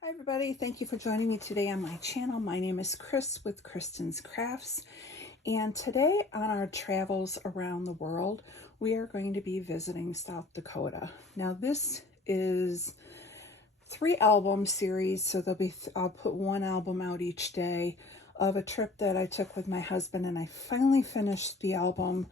Hi everybody, thank you for joining me today on my channel. My name is Chris with Kristen Crafts, and today on our travels around the world we are going to be visiting South Dakota. Now this is 3-album series, so I'll put one album out each day of a trip that I took with my husband, and I finally finished the album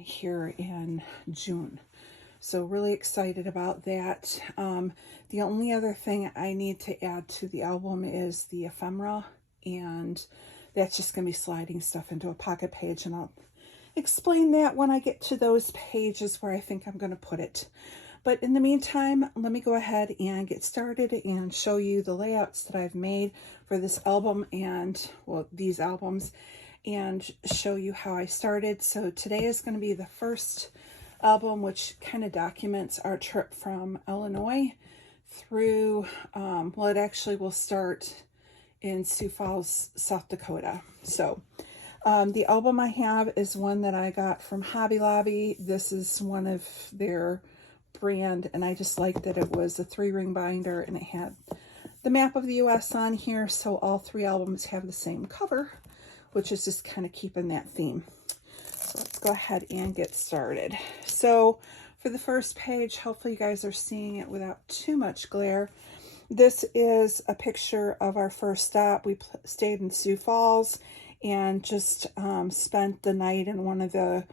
here in June. So really excited about that. The only other thing I need to add to the album is the ephemera, and that's just going to be sliding stuff into a pocket page, and I'll explain that when I get to those pages where I think I'm going to put it. But in the meantime, let me go ahead and get started and show you the layouts that I've made for this album and, well, these albums, and show you how I started. So today is going to be the first album, which kind of documents our trip from Illinois through, well, it actually will start in Sioux Falls, South Dakota. So the album I have is one that I got from Hobby Lobby. This is one of their brand, and I just liked that it was a 3-ring binder and it had the map of the US on here, so all 3 albums have the same cover, which is just kind of keeping that theme. So let's go ahead and get started. So for the first page, hopefully you guys are seeing it without too much glare. This is a picture of our first stop. We stayed in Sioux Falls and just spent the night in one of the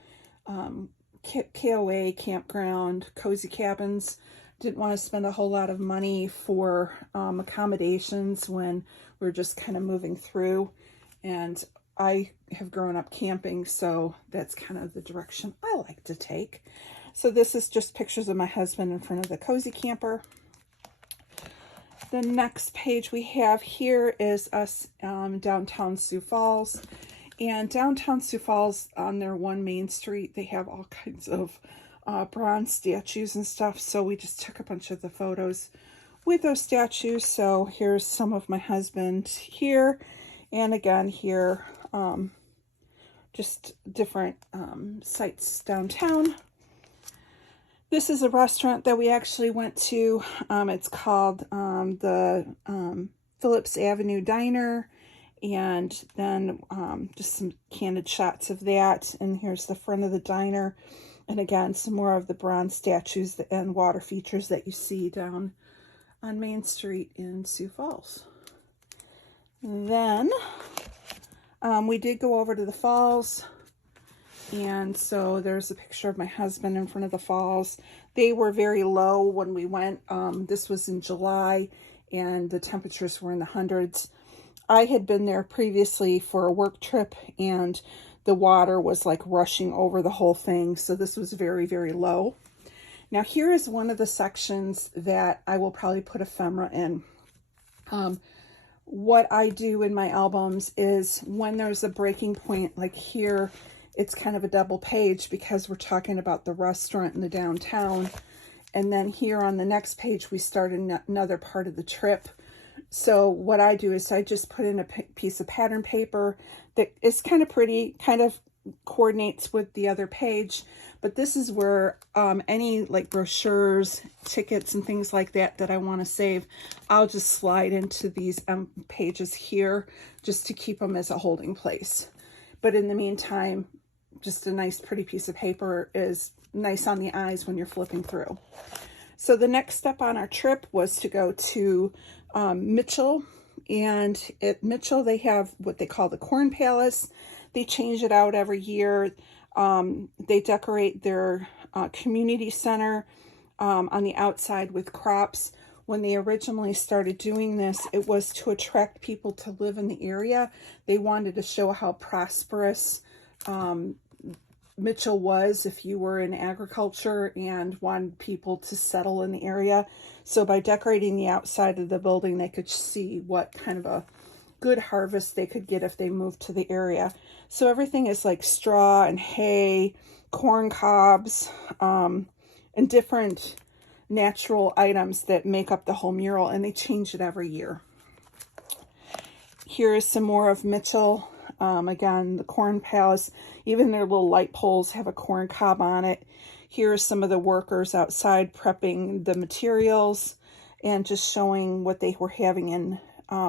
KOA campground cozy cabins. Didn't want to spend a whole lot of money for accommodations when we're just kind of moving through, and I have grown up camping, so that's kind of the direction I like to take. So this is just pictures of my husband in front of the cozy camper. The next page we have here is us downtown Sioux Falls. And downtown Sioux Falls, on their one main street, they have all kinds of bronze statues and stuff. So we just took a bunch of the photos with those statues. So here's some of my husband here. And again here, just different sites downtown. This is a restaurant that we actually went to. It's called the Phillips Avenue Diner. And then just some candid shots of that. And here's the front of the diner. And again, some more of the bronze statues and water features that you see down on Main Street in Sioux Falls. And then we did go over to the falls. And so there's a picture of my husband in front of the falls. They were very low when we went. This was in July and the temperatures were in the hundreds. I had been there previously for a work trip, and the water was like rushing over the whole thing. So this was very, very low. Now here is one of the sections that I will probably put ephemera in. What I do in my albums is when there's a breaking point, like here, it's kind of a double page because we're talking about the restaurant in the downtown. And then here on the next page, we start another part of the trip. So what I do is I just put in a piece of pattern paper that is kind of pretty, kind of coordinates with the other page. But this is where any like brochures, tickets, and things like that that I want to save, I'll just slide into these pages here just to keep them as a holding place. But in the meantime, just a nice pretty piece of paper is nice on the eyes when you're flipping through. So the next step on our trip was to go to Mitchell, and at Mitchell they have what they call the Corn Palace. They change it out every year. They decorate their community center on the outside with crops. When they originally started doing this, it was to attract people to live in the area. They wanted to show how prosperous Mitchell was if you were in agriculture and wanted people to settle in the area. So by decorating the outside of the building, they could see what kind of a good harvest they could get if they moved to the area. So everything is like straw and hay, corn cobs, and different natural items that make up the whole mural, and they change it every year. Here is some more of Mitchell. Again, the Corn Palace, even their little light poles have a corn cob on it. Here are some of the workers outside prepping the materials. and just showing what they were having in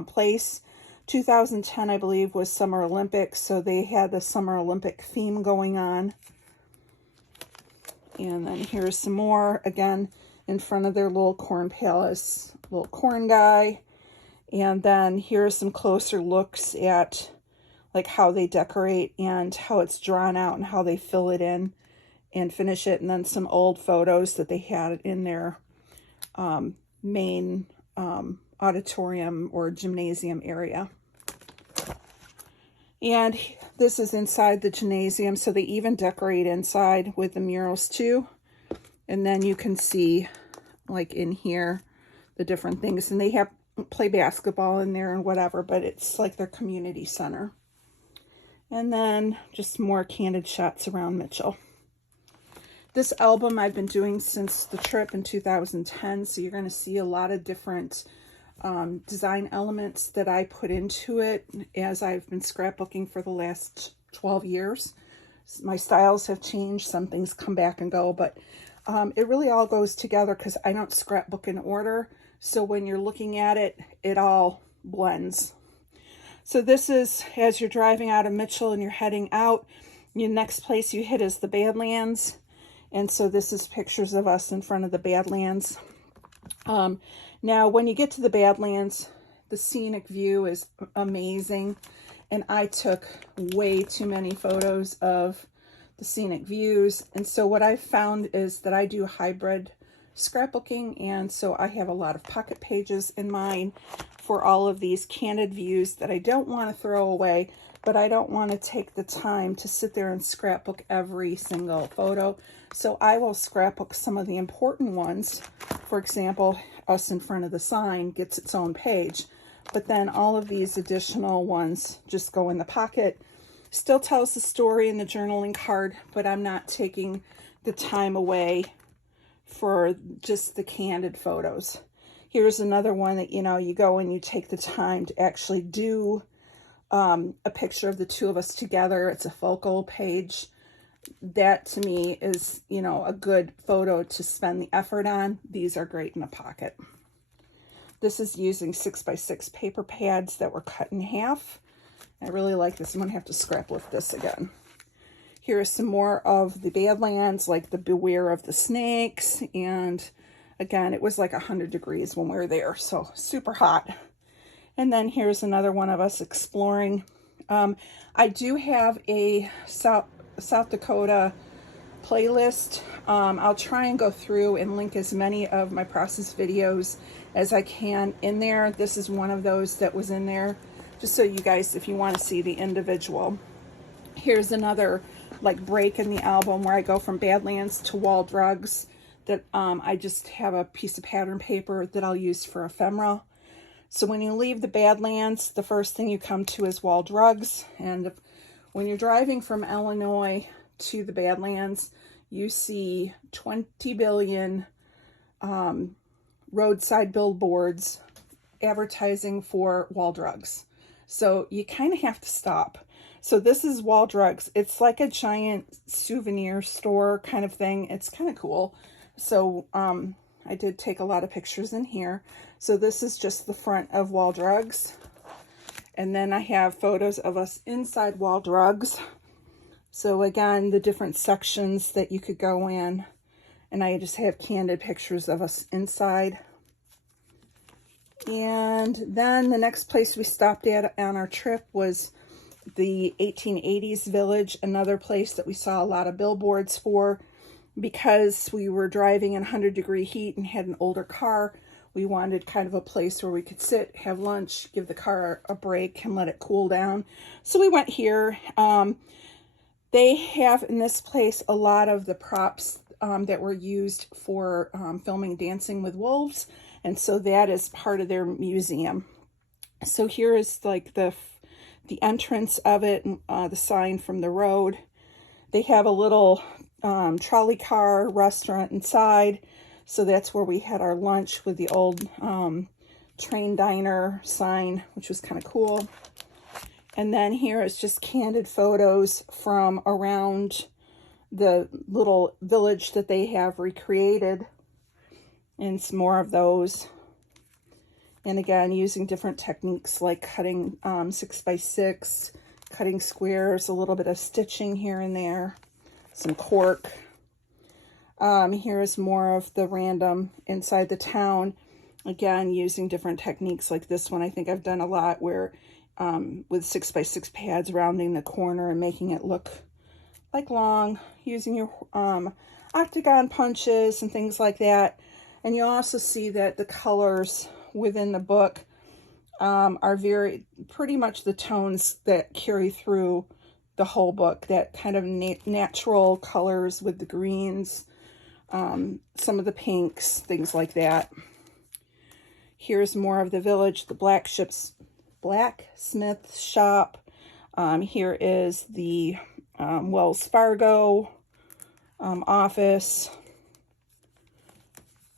place. 2010, I believe, was Summer Olympics, so they had the Summer Olympic theme going on. And then here's some more, again, in front of their little corn palace, little corn guy. And then here's some closer looks at like how they decorate and how it's drawn out and how they fill it in and finish it. And then some old photos that they had in their main auditorium or gymnasium area. And this is inside the gymnasium, so they even decorate inside with the murals too. And then you can see, like in here, the different things. And they have play basketball in there and whatever, but it's like their community center. And then just more candid shots around Mitchell. This album I've been doing since the trip in 2010, so you're going to see a lot of different design elements that I put into it as I've been scrapbooking for the last 12 years. My styles have changed. Some things come back and go, but it really all goes together because I don't scrapbook in order. So when you're looking at it, it all blends. So this is as you're driving out of Mitchell and you're heading out, the next place you hit is the Badlands. And so this is pictures of us in front of the Badlands. Now, when you get to the Badlands, the scenic view is amazing. And I took way too many photos of the scenic views. And so what I found is that I do hybrid scrapbooking. And so I have a lot of pocket pages in mine for all of these candid views that I don't want to throw away, but I don't want to take the time to sit there and scrapbook every single photo. So I will scrapbook some of the important ones. For example, us in front of the sign gets its own page, but then all of these additional ones just go in the pocket. Still tells the story in the journaling card, but I'm not taking the time away for just the candid photos. Here's another one that, you know, you go and you take the time to actually do a picture of the two of us together. It's a focal page. That to me is, you know, a good photo to spend the effort on. These are great in a pocket. This is using 6x6 paper pads that were cut in half. I really like this. I'm going to have to scrap lift this again. Here is some more of the Badlands, like the Beware of the Snakes. And again, it was like 100 degrees when we were there, so super hot. And then here's another one of us exploring. I do have a South Dakota playlist. I'll try and go through and link as many of my process videos as I can in there. This is one of those that was in there, just so you guys, if you want to see the individual. Here's another like break in the album where I go from Badlands to Wall Drugs that I just have a piece of pattern paper that I'll use for ephemera. So when you leave the Badlands, the first thing you come to is Wall Drugs. And when you're driving from Illinois to the Badlands, you see 20 billion roadside billboards advertising for Wall Drugs. So you kind of have to stop. So this is Wall Drugs. It's like a giant souvenir store kind of thing. It's kind of cool. So I did take a lot of pictures in here. So this is just the front of Wall Drugs. And then I have photos of us inside Wall Drugs. So again, the different sections that you could go in. And I just have candid pictures of us inside. And then the next place we stopped at on our trip was the 1880s Village, another place that we saw a lot of billboards for. Because we were driving in 100-degree heat and had an older car, we wanted kind of a place where we could sit, have lunch, give the car a break, and let it cool down. So we went here. They have in this place a lot of the props that were used for filming Dancing with Wolves. And so that is part of their museum. So here is like the entrance of it, the sign from the road. They have a little trolley car restaurant inside. So that's where we had our lunch with the old train diner sign, which was kind of cool. And then here is just candid photos from around the little village that they have recreated. And some more of those. And again, using different techniques like cutting 6x6, cutting squares, a little bit of stitching here and there, some cork. Here's more of the random inside the town. Again, using different techniques like this one. I think I've done a lot where with 6x6 pads, rounding the corner and making it look like long, using your octagon punches and things like that. And you'll also see that the colors within the book are pretty much the tones that carry through the whole book, that kind of natural colors with the greens, some of the pinks, things like that. Here's more of the village, the blacksmith shop. Here is the Wells Fargo office.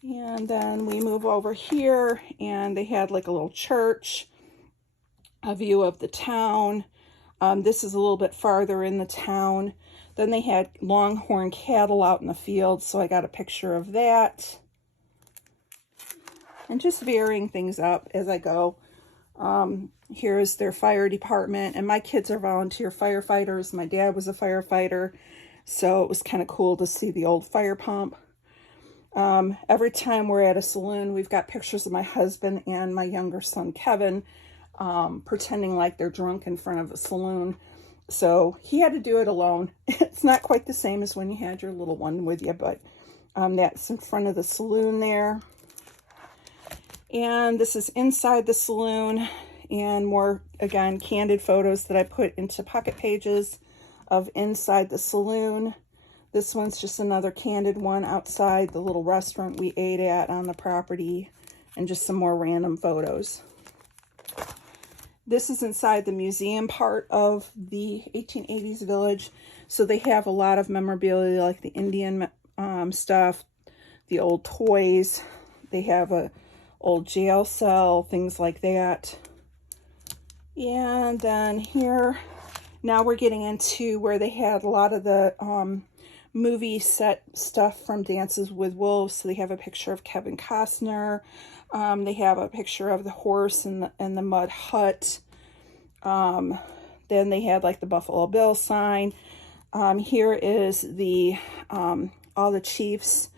And then we move over here, and they had like a little church, a view of the town. This is a little bit farther in the town. Then they had longhorn cattle out in the field, so I got a picture of that. And just varying things up as I go. Here's their fire department, and my kids are volunteer firefighters. My dad was a firefighter, so it was kind of cool to see the old fire pump. Every time we're at a saloon, we've got pictures of my husband and my younger son, Kevin, pretending like they're drunk in front of a saloon. So he had to do it alone. It's not quite the same as when you had your little one with you, but that's in front of the saloon there. And this is inside the saloon, and more, again, candid photos that I put into pocket pages of inside the saloon. This one's just another candid one outside the little restaurant we ate at on the property, and just some more random photos. This is inside the museum part of the 1880s village. So they have a lot of memorabilia like the Indian stuff, the old toys. They have a old jail cell, things like that. And then here, now we're getting into where they had a lot of the movie set stuff from Dances with Wolves. So they have a picture of Kevin Costner. They have a picture of the horse and the mud hut. Then they had like the Buffalo Bill sign. Here is the all the chiefs.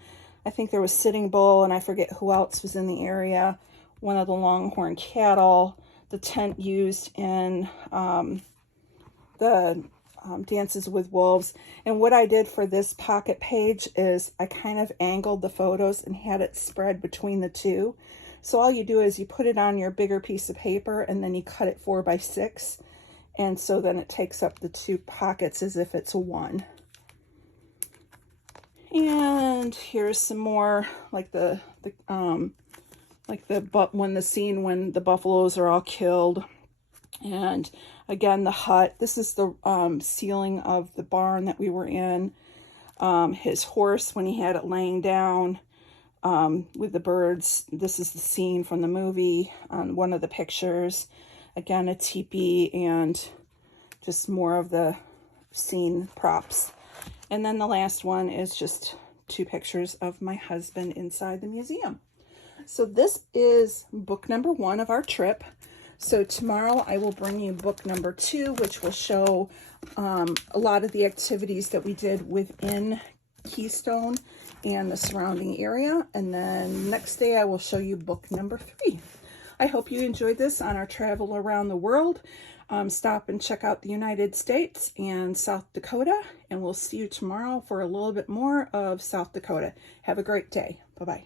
I think there was Sitting Bull, and I forget who else was in the area. One of the longhorn cattle. The tent used in the Dances with Wolves. And what I did for this pocket page is I kind of angled the photos and had it spread between the two. So all you do is you put it on your bigger piece of paper, and then you cut it 4x6. And so then it takes up the two pockets as if it's a one. And here's some more, like when the scene when the buffaloes are all killed. And again, the hut. This is the ceiling of the barn that we were in. His horse when he had it laying down with the birds. This is the scene from the movie on one of the pictures. Again, a teepee and just more of the scene props. And then the last one is just two pictures of my husband inside the museum. So this is book number 1 of our trip. So tomorrow I will bring you book number 2, which will show a lot of the activities that we did within Keystone and the surrounding area. And then next day I will show you book number 3. I hope you enjoyed this on our travel around the world. Stop and check out the United States and South Dakota, and we'll see you tomorrow for a little bit more of South Dakota. Have a great day. Bye-bye.